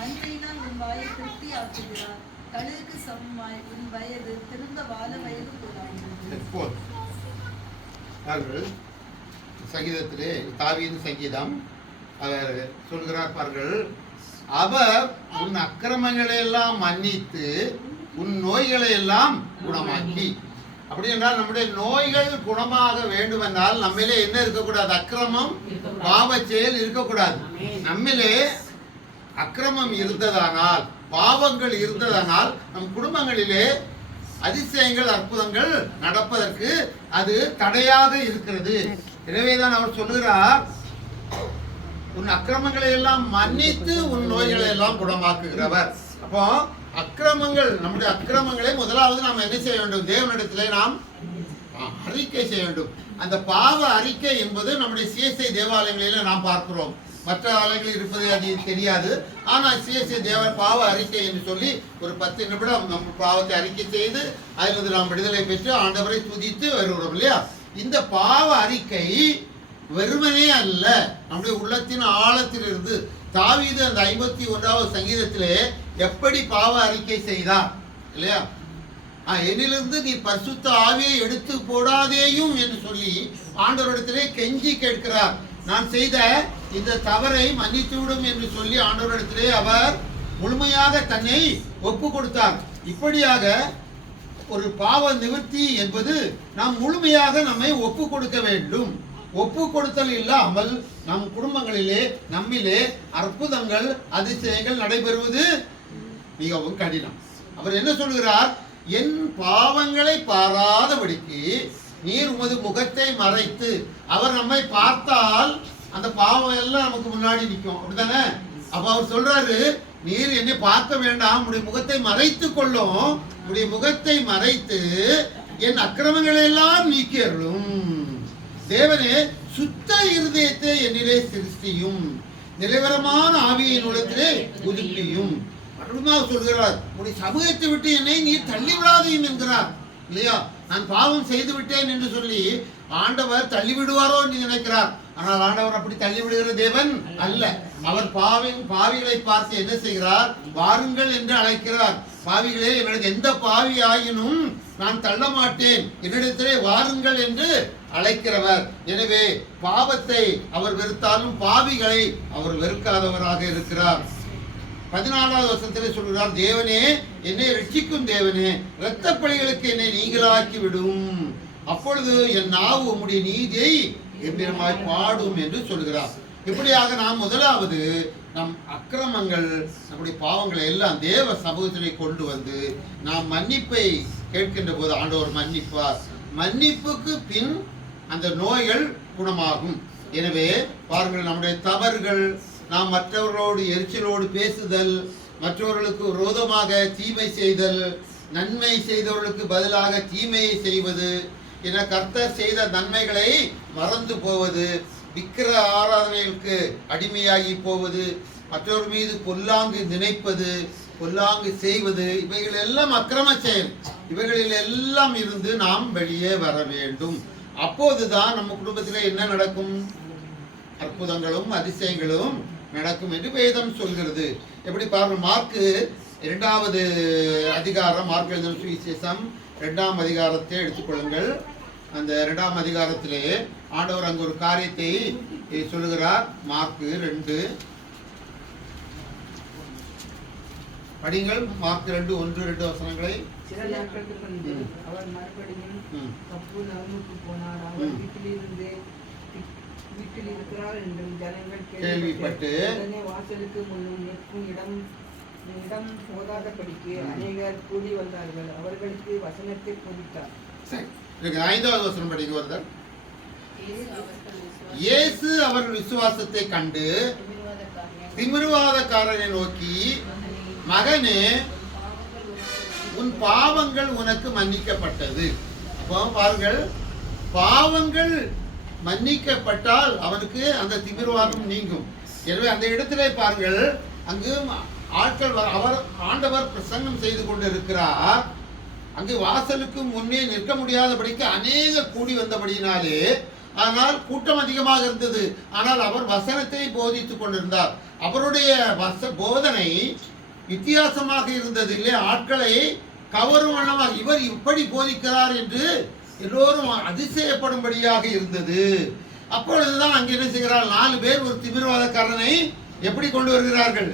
நன்மையினால் உன் வாயை திருப்தி ஆக்குகிறார். கழுகுக்கு சமமாய் உன் வயது திருந்த வாழ வயது கூடாது. சங்கீதத்திலே தாவீது சங்கீதம் அவர் சொல்கிறார் பார்கள், அவர் உன் அக்கிரமங்களை எல்லாம் மன்னித்து உன் நோய்களை எல்லாம் குணமாக்கி. அப்படி என்றால் நம்முடைய நோய்கள் குணமாக வேண்டும் என்றால் நம்மிலே என்ன இருக்கக்கூடாது? அக்கிரமம், பாவ செயல் இருக்கக்கூடாது. நம்மிலே அக்கிரமம் இருந்ததானால், பாவங்கள் இருந்ததானால் நம் குடும்பங்களிலே அதிசயங்கள், அற்புதங்கள் நடப்பதற்கு அது தடையாக இருக்கிறது. எனவேதான் அவர் சொல்லுகிறார், உன் அக்கிரமங்களை எல்லாம் மன்னித்து உன் நோய்களை எல்லாம் குணமாக்குகிறவர். அப்போ அக்கிரமங்கள், நம்முடைய அக்கிரமங்களை முதலாவது நாம் என்ன செய்ய வேண்டும்? தேவனிடத்திலே நாம் அறிக்கை செய்ய வேண்டும். அந்த பாவ அறிக்கை என்பது நம்முடைய சிஎஸ்ஐ தேவாலயங்களில் நாம் பார்க்கிறோம். மற்ற ஆலயங்களில் இருப்பது அது தெரியாது. ஆனால் சிஎஸ்ஐ தேவ பாவ அறிக்கை என்று சொல்லி ஒரு 10 நிமிடம் நம்ம பாவத்தை அறிக்கை செய்து அதிலிருந்து நாம் விடுதலை பெற்று ஆண்டவரை துதித்து வருகிறோம் இல்லையா? இந்த பாவ அறிக்கை வெறுமனே அல்ல, நம்முடைய உள்ளத்தின் ஆழத்திலிருந்து. தாவீது அந்த 51வது சங்கீதத்திலே எப்படி பாவ அறிக்கை செய்தார் இல்லையா? என்னிலிருந்து நீ பரிசுத்த ஆவியை எடுத்து போடாதேயும் என்று சொல்லி ஆண்டவரிடத்திலே கெஞ்சி கேட்கிறார். நான் செய்த இந்த தவறை மன்னித்துவிடும் என்று சொல்லி ஆண்டவரிடத்திலே அவர் முழுமையாக தன்னை ஒப்பு கொடுத்தார். இப்படியாக ஒரு பாவ நிவர்த்தி என்பது நாம் முழுமையாக நம்மை ஒப்பு கொடுக்க வேண்டும். ஒப்பு கொடுத்தல் இல்லாமல் நம் குடும்பங்களிலே, நம்மிலே அற்புதங்கள், அதிசயங்கள் நடைபெறுவது மிகவும் கடினம். அவர் என்ன சொல்கிறார்? என் பாவங்களை பாராதபடிக்கு நீர் உமது முகத்தை மறைத்து. அவர் நம்மை பார்த்தால் அந்த பாவம் எல்லாம் நமக்கு முன்னாடி நிற்கும், அப்படித்தானே? அப்ப அவர் சொல்றாரு, நீர் என்னை பார்க்க வேண்டாம், உடைய முகத்தை மறைத்து கொள்ளும், உடைய முகத்தை மறைத்து என் அக்கிரமங்களை எல்லாம் நீக்கியருளும். தேவனே, சுத்த இருதயத்தை என்னிலே சிருஷ்டியும், நிலைவரமான ஆவியின் உள்ளத்திலே புதுப்பியும். மறுபடியும் சொல்கிறார், உடைய சமூகத்தை விட்டு என்னை நீ தள்ளி விடாதையும் என்கிறார் இல்லையா? நான் பாவம் செய்து விட்டேன் என்று சொல்லி ஆண்டவர் தள்ளி விடுவாரோ என்று நினைக்கிறார். ஆனால் ஆண்டவர் அப்படி தள்ளி விடுகிற தேவன் அல்ல. அவர் பாவிகளை பார்த்து என்ன செய்கிறார்? வாருங்கள் என்று அழைக்கிறார். பாவிகளே, என்னுடைய எந்த பாவி ஆயினும் நான் தள்ள மாட்டேன், என்னிடத்திலே வாருங்கள் என்று அழைக்கிறவர். எனவே பாவத்தை அவர் வெறுத்தாலும் பாவிகளை அவர் வெறுக்காதவராக இருக்கிறார். 14வது வசனத்திலே சொல்கிறார், தேவனே, என்னை ரட்சிக்கும் தேவனே, இரத்த பழிகளுக்கு என்னை நீங்களாக்கி விடும். அப்பொழுது என் நாவு உம்முடைய நீதியை கம்பீரமாய் பாடும் என்று சொல்கிறார். இப்படியாக நாம் முதலாவது நம் அக்கிரமங்கள், நம்முடைய பாவங்களை எல்லாம் தேவ சமூகத்திலே கொண்டு வந்து நாம் மன்னிப்பை கேட்கின்ற போது ஆண்டவர் மன்னிப்பார். மன்னிப்புக்கு பின் அந்த நோய்கள் குணமாகும். எனவே பாருங்கள், நம்முடைய தவறுகள், நாம் மற்றவர்களோடு எரிச்சலோடு பேசுதல், மற்றவர்களுக்கு விரோதமாக தீமை செய்தல், நன்மை செய்தவர்களுக்கு பதிலாக தீமையை செய்வது, என கர்த்தர் செய்த நன்மைகளை மறந்து போவது, விக்கிர ஆராதனைகளுக்கு அடிமையாகி போவது, மற்றவர் மீது பொல்லாங்கு நினைப்பது, பொல்லாங்கு செய்வது, இவைகள் எல்லாம் அக்கிரம செயல். இவைகளில் எல்லாம் இருந்து நாம் வெளியே வர வேண்டும். அப்போதுதான் நம்ம குடும்பத்தில் என்ன நடக்கும்? அற்புதங்களும் அதிசயங்களும் நடக்கும் என்று வேதம் சொல்கிறது. எப்படி பாருங்க, மார்க்கு 2வது அதிகாரம், மார்க் எழுதின சுவிசேஷம் 2ஆம் அதிகாரத்தை எடுத்துக்கொள்ளுங்கள். அந்த 2ஆம் அதிகாரத்திலே ஆண்டவர் அங்கு ஒரு காரியத்தை சொல்லுகிறார். மார்க்கு 2 படிங்கள். மார்க் 2:1-2 வசனங்களை. சில நாட்களுக்கு முன்பு அவர் மறுபடியும் கப்பர்நகூமுக்கு போனார். அவர் வீட்டில் இருக்கிறார் என்றும் ஜனங்கள் கேள்விப்பட்டு உடனே வாசலுக்கு முன்னும் நிற்கும் இடம் போதாதபடிக்கு அநேகர் கூடி வந்தார்கள். அவர்களுக்கு வசனத்தை போதித்தார். 5வது வசனம் படிக்க வருதல். இயேசு அவர்கள் விசுவாசத்தை கண்டு திமிர்வாதக்காரனை நோக்கி, மகனே, உன் பாவங்கள் உனக்கு மன்னிக்கப்பட்டது. அப்போ பாருங்கள், பாவங்கள் மன்னிக்கப்பட்டால் அவனுக்கு அந்த திமிர்வாதம் நீங்கும். எனவே அந்த இடத்திலே பாருங்கள், அங்கு ஆட்கள் ஆண்டவர் பிரசங்கம் செய்து கொண்டு இருக்கிறார். அங்கு வாசலுக்கு முன்னே நிற்க முடியாதபடிக்கு அநேக கூடி வந்தபடியினாலே ஆனால் கூட்டம் அதிகமாக இருந்தது. ஆனால் அவர் வசனத்தை போதித்துக் கொண்டிருந்தார். அவருடைய போதனை வித்தியாசமாக இருந்தது இல்லை, ஆட்களை கவரும் வண்ணமாக இவர் இப்படி போதிக்கிறார் என்று எல்லோரும் அதிசயப்படும்படியாக இருந்தது. அப்பொழுதுதான் அங்கே என்ன செய்கிறார், 4 பேர் ஒரு திமிர்வாதக்காரனை எப்படி கொண்டு வருகிறார்கள்,